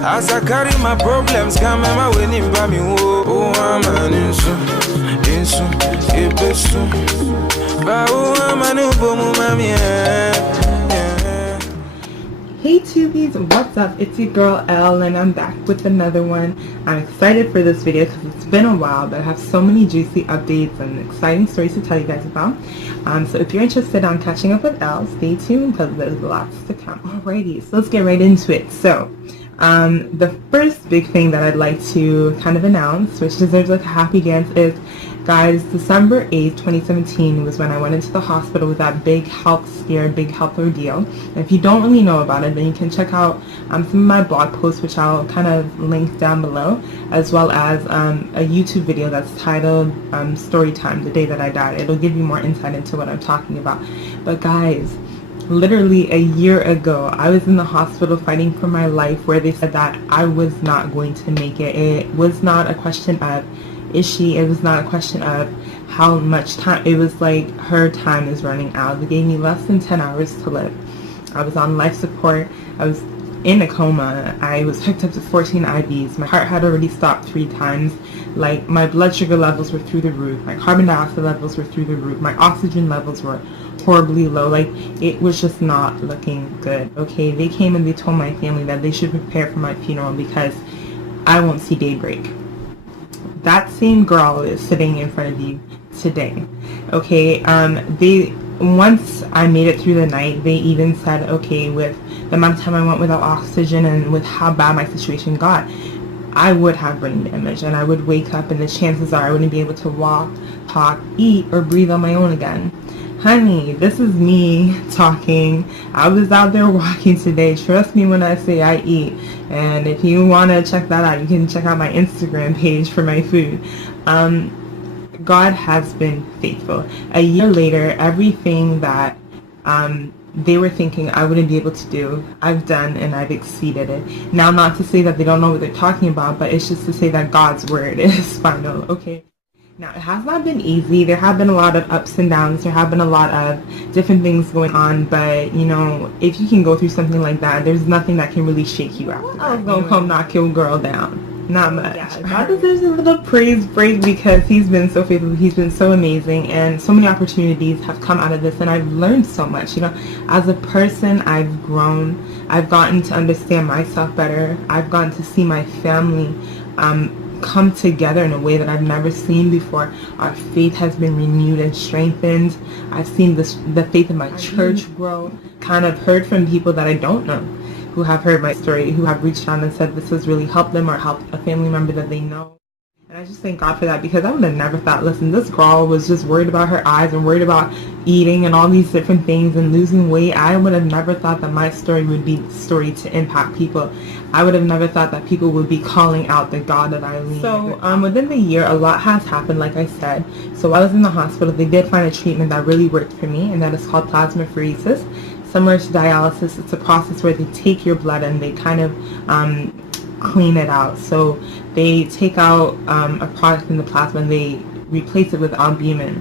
As I carry my problems, come my winning by me. Oh, I'm an insu, Hey tubies, what's up? It's your girl Elle and I'm back with another one. I'm excited for this video because it's been a while, but I have so many juicy updates and exciting stories to tell you guys about. So if you're interested on catching up with Elle, stay tuned because there's lots to come. Alrighty, so let's get right into it. So the first big thing that I'd like to kind of announce, which deserves like a happy dance, is guys, December 8th, 2017 was when I went into the hospital with that big health scare, big health ordeal. And if you don't really know about it, then you can check out some of my blog posts, which I'll kind of link down below, as well as a YouTube video that's titled Story Time, the day that I died. It'll give you more insight into what I'm talking about. But guys, literally a year ago, I was in the hospital fighting for my life, where they said that I was not going to make it. It was not a question of it was not a question of how much time. It was like her time is running out. They gave me less than 10 hours to live. I was on life support. I was in a coma. I was hooked up to 14 IVs. My heart had already stopped 3 times. Like, my blood sugar levels were through the roof. My carbon dioxide levels were through the roof. My oxygen levels were horribly low. Like, it was just not looking good. Okay, they came and they told my family that they should prepare for my funeral because I won't see daybreak. That same girl is sitting in front of you today. Okay, once I made it through the night, they even said, okay, with the amount of time I went without oxygen and with how bad my situation got, I would have brain damage and I would wake up and the chances are I wouldn't be able to walk, talk, eat, or breathe on my own again. Honey, this is me talking. I was out there walking today. Trust me when I say I eat. And if you want to check that out, you can check out my Instagram page for my food. God has been faithful. A year later, everything that they were thinking I wouldn't be able to do, I've done and I've exceeded it. Now, not to say that they don't know what they're talking about, but it's just to say that God's word is final, okay? Now, it has not been easy. There have been a lot of ups and downs. There have been a lot of different things going on. But, you know, if you can go through something like that, there's nothing that can really shake you out. I was going to come knock your girl down. Not much. Yeah, God deserves a little praise break because he's been so faithful. He's been so amazing. And so many opportunities have come out of this. And I've learned so much. You know, as a person, I've grown. I've gotten to understand myself better. I've gotten to see my family come together in a way that I've never seen before. Our faith has been renewed and strengthened. I've seen the faith of my church grow. Kind of heard from people that I don't know who have heard my story, who have reached out and said this has really helped them or helped a family member that they know. And I just thank God for that because I would have never thought, listen, this girl was just worried about her eyes and worried about eating and all these different things and losing weight. I would have never thought that my story would be the story to impact people. I would have never thought that people would be calling out the God that I lead. So within the year, a lot has happened, like I said. So while I was in the hospital, they did find a treatment that really worked for me, and that is called plasmapheresis. Similar to dialysis, it's a process where they take your blood and they kind of clean it out. So they take out a product in the plasma and they replace it with albumin,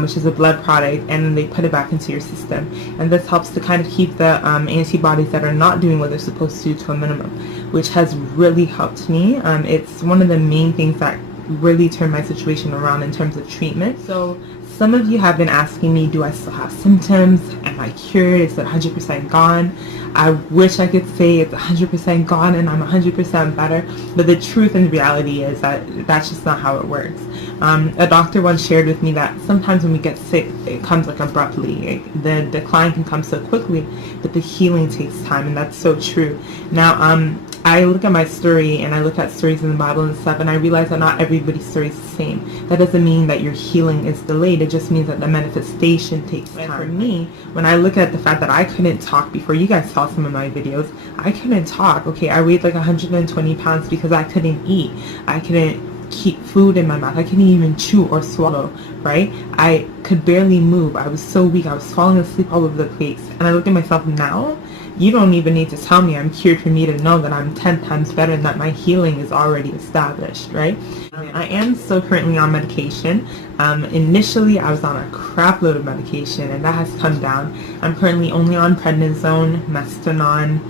which is a blood product, and then they put it back into your system. And this helps to kind of keep the antibodies that are not doing what they're supposed to do to a minimum, which has really helped me. It's one of the main things that really turned my situation around in terms of treatment. So some of you have been asking me, do I still have symptoms? Am I cured? Is it 100% gone? I wish I could say it's 100% gone and I'm 100% better, but the truth and reality is that that's just not how it works. A doctor once shared with me that sometimes when we get sick, it comes like abruptly. The decline can come so quickly, but the healing takes time, and that's so true. Now, I look at my story and I look at stories in the Bible and stuff, and I realize that not everybody's story is the same. That doesn't mean that your healing is delayed. It just means that the manifestation takes time. And for me, when I look at the fact that I couldn't talk before, you guys saw some of my videos, I couldn't talk. Okay, I weighed like 120 pounds because I couldn't eat. I couldn't keep food in my mouth. I couldn't even chew or swallow, right? I could barely move. I was so weak. I was falling asleep all over the place. And I look at myself now. You don't even need to tell me I'm cured for me to know that I'm 10 times better and that my healing is already established, right? I am still currently on medication. Initially, I was on a crap load of medication, and that has come down. I'm currently only on prednisone, Mestinon,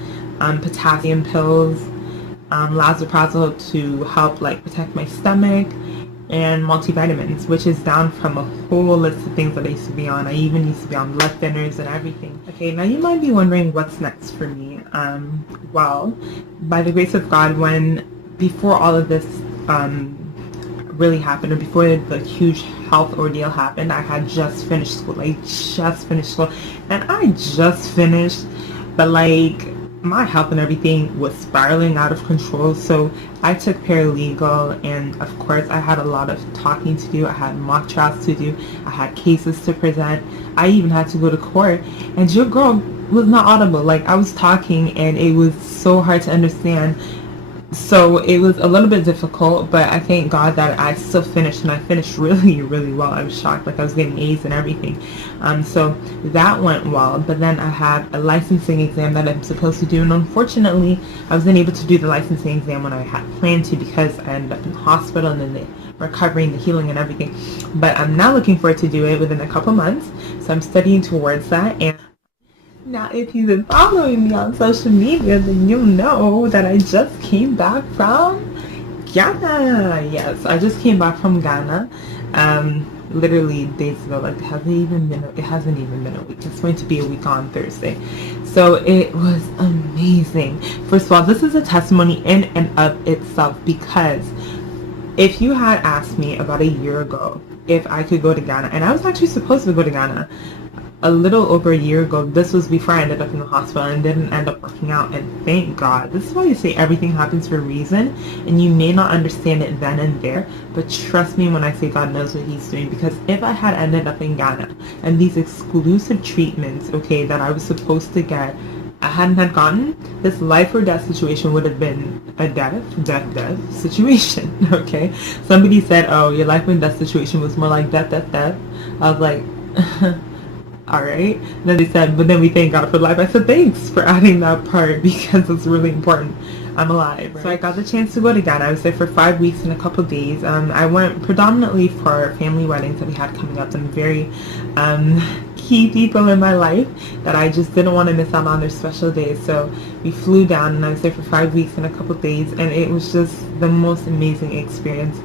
potassium pills, Lansoprazole to help protect my stomach, and multivitamins, which is down from a whole list of things that I used to be on. I even used to be on blood thinners and everything. Okay, now you might be wondering what's next for me. Well, by the grace of God, before all of this really happened, or before the huge health ordeal happened, I had just finished school. I just finished school, and I just finished, but my health and everything was spiraling out of control. So I took paralegal, and of course I had a lot of talking to do. I had mock trials to do. I had cases to present. I even had to go to court, and your girl was not audible. I was talking and it was so hard to understand. So it was a little bit difficult, but I thank God that I still finished, and I finished really, really well. I was shocked, I was getting A's and everything. So that went well, but then I had a licensing exam that I'm supposed to do, and unfortunately, I wasn't able to do the licensing exam when I had planned to because I ended up in the hospital and then the recovery and the healing and everything. But I'm now looking forward to do it within a couple months, so I'm studying towards that. And now, if you've been following me on social media, then you'll know that I just came back from Ghana. Yes, I just came back from Ghana. Literally days ago. It hasn't even been a week. It's going to be a week on Thursday. So it was amazing. First of all, this is a testimony in and of itself, because if you had asked me about a year ago if I could go to Ghana, and I was actually supposed to go to Ghana a little over a year ago. This was before I ended up in the hospital and didn't end up working out, and thank God. This is why you say everything happens for a reason, and you may not understand it then and there, but trust me when I say God knows what he's doing. Because if I had ended up in Ghana and these exclusive treatments, okay, that I was supposed to get, I hadn't had gotten, this life or death situation would have been a death situation, okay? Somebody said, oh, your life and death situation was more like death. I was like, alright. Then they said, but then we thank God for life. I said, thanks for adding that part, because it's really important. I'm alive, right? So I got the chance to go to Ghana. I was there for 5 weeks and a couple days. I went predominantly for family weddings that we had coming up, and very key people in my life that I just didn't want to miss out on their special days. So we flew down, and I was there for 5 weeks and a couple days, and it was just the most amazing experience.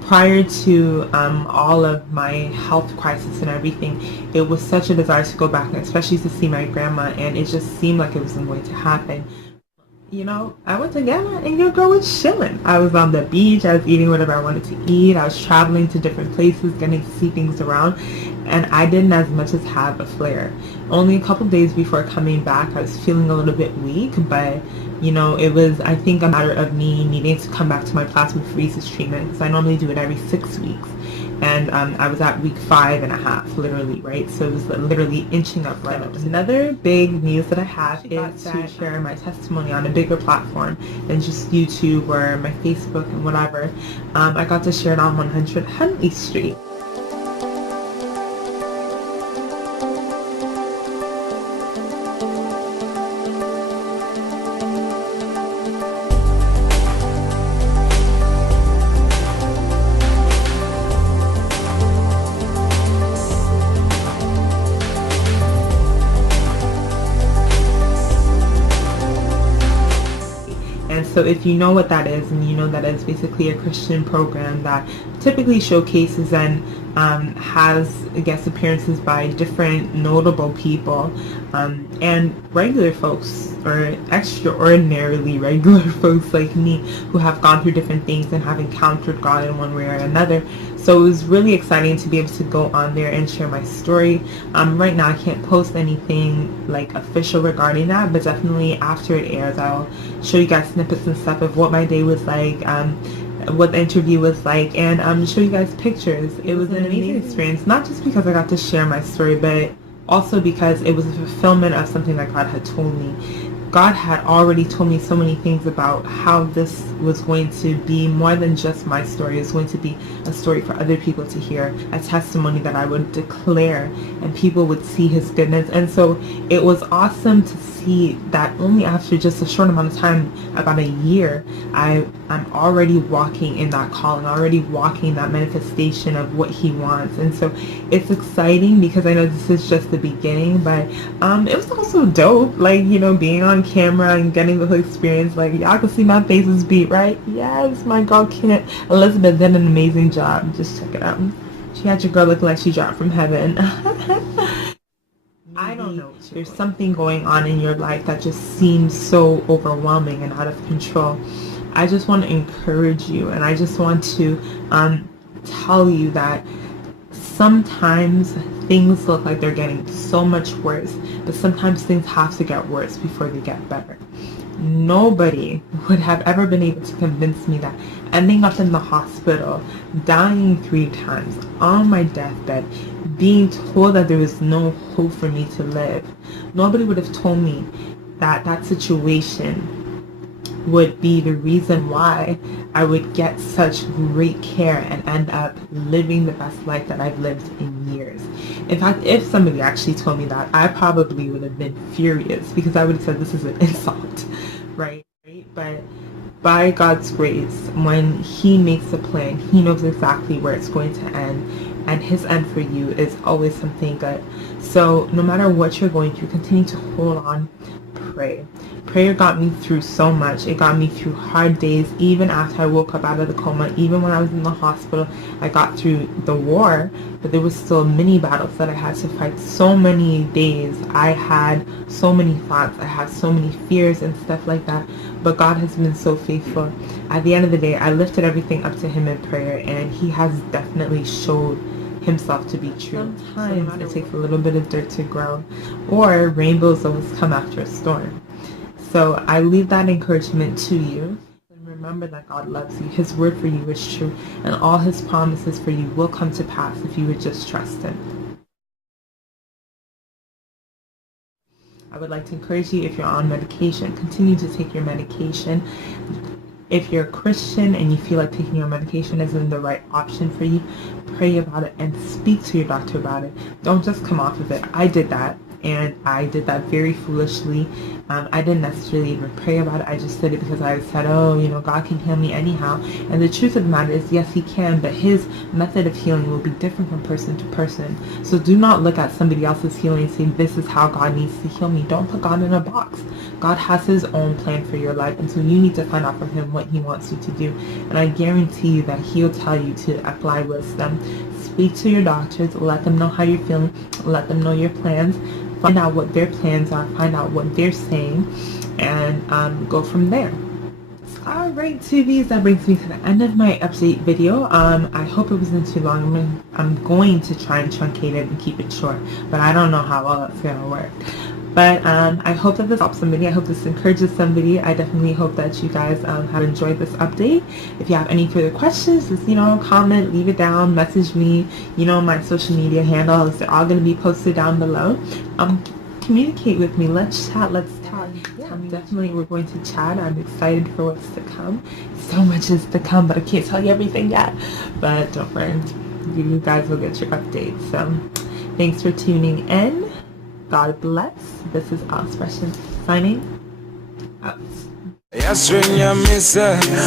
Prior to all of my health crisis and everything, it was such a desire to go back, especially to see my grandma, and it just seemed like it wasn't going to happen. You know, I went to Ghana and your girl was chilling. I was on the beach, I was eating whatever I wanted to eat, I was traveling to different places, getting to see things around, and I didn't as much as have a flare. Only a couple days before coming back, I was feeling a little bit weak, but you know, it was, I think, a matter of me needing to come back to my plasmapheresis treatment, because I normally do it every 6 weeks. And I was at week 5.5, literally, right? So it was literally inching up right up. Another big news that I have is to share my testimony on a bigger platform than just YouTube or my Facebook and whatever. I got to share it on 100 Huntley Street. So if you know what that is, and you know that it's basically a Christian program that typically showcases and has guest appearances by different notable people and regular folks, or extraordinarily regular folks like me, who have gone through different things and have encountered God in one way or another. So it was really exciting to be able to go on there and share my story. Right now I can't post anything like official regarding that, but definitely after it airs, I'll show you guys snippets and stuff of what my day was like, what the interview was like, and show you guys pictures. It was an amazing experience, not just because I got to share my story, but also because it was a fulfillment of something that God had told me. God had already told me so many things about how this was going to be more than just my story. It was going to be a story for other people to hear, a testimony that I would declare, and people would see his goodness. And so it was awesome to see that only after just a short amount of time, about a year, I'm already walking in that calling, already walking that manifestation of what he wants. And so it's exciting because I know this is just the beginning, but it was also dope, like, you know, being on camera and getting the whole experience. Like, y'all can see my face is beat, right? Yes, my girl Elizabeth did an amazing job. Just check it out. She had your girl looking like she dropped from heaven. I don't know. There's something going on in your life that just seems so overwhelming and out of control. I just want to encourage you, and I just want to tell you that sometimes things look like they're getting so much worse, but sometimes things have to get worse before they get better. Nobody would have ever been able to convince me that ending up in the hospital, dying 3 times, on my deathbed, being told that there was no hope for me to live, nobody would have told me that that situation would be the reason why I would get such great care and end up living the best life that I've lived in years. In fact, if somebody actually told me that, I probably would have been furious, because I would have said this is an insult, right? But by God's grace, when he makes a plan, he knows exactly where it's going to end, and his end for you is always something good. So no matter what you're going through, continue to hold on, pray. Prayer got me through so much. It got me through hard days, even after I woke up out of the coma, even when I was in the hospital. I got through the war, but there was still many battles that I had to fight. So many days I had so many thoughts, I had so many fears and stuff like that, but God has been so faithful. At the end of the day, I lifted everything up to him in prayer, and he has definitely showed himself to be true. Sometimes it takes a little bit of dirt to grow, or rainbows always come after a storm. So I leave that encouragement to you. And remember that God loves you. His word for you is true, and all his promises for you will come to pass if you would just trust him. I would like to encourage you, if you're on medication, continue to take your medication. If you're a Christian and you feel like taking your medication isn't the right option for you, pray about it and speak to your doctor about it. Don't just come off of it. I did that, and I did that very foolishly. I didn't necessarily even pray about it. I just did it because I said, oh, you know, God can heal me anyhow. And the truth of the matter is, yes, he can, but his method of healing will be different from person to person. So do not look at somebody else's healing and say, this is how God needs to heal me. Don't put God in a box. God has his own plan for your life, and so you need to find out from him what he wants you to do. And I guarantee you that he'll tell you to apply wisdom. Speak to your doctors, let them know how you're feeling, let them know your plans, find out what their plans are, find out what they're saying, and go from there. Alright, TVs, that brings me to the end of my update video. I hope it wasn't too long. I'm going to try and truncate it and keep it short, but I don't know how well that's going to work. But I hope that this helps somebody. I hope this encourages somebody. I definitely hope that you guys have enjoyed this update. If you have any further questions, just, you know, comment, leave it down, message me. You know, my social media handles, they're all going to be posted down below. Communicate with me. Let's chat. Let's talk. Definitely we're going to chat. I'm excited for what's to come. So much is to come, but I can't tell you everything yet. But don't worry, you guys will get your updates. So thanks for tuning in. God bless. This is Expression signing out. Yes, when you miss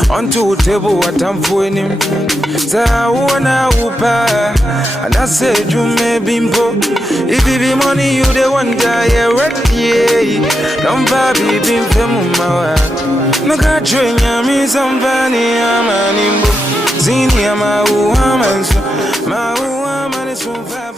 on to table what I'm for him. Say I wanna whoopa, and I said you may bimbo. If it be money you the one guy, yeah, ready. Don't baby bim femu. No catch when you miss some funny, I'm an imbo. Zini, I'm a woman, so my woman is so fab.